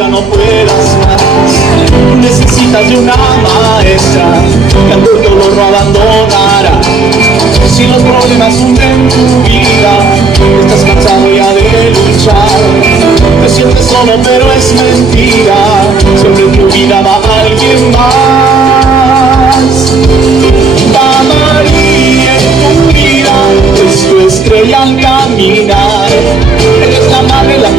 ya no puedas más. Tú necesitas de una maestra que ante el dolor no abandonará. Si los problemas hunden tu vida, estás cansado ya de luchar, te sientes solo pero es mentira, siempre en tu vida va alguien más. Va María en tu vida, es tu estrella al caminar, eres la madre, la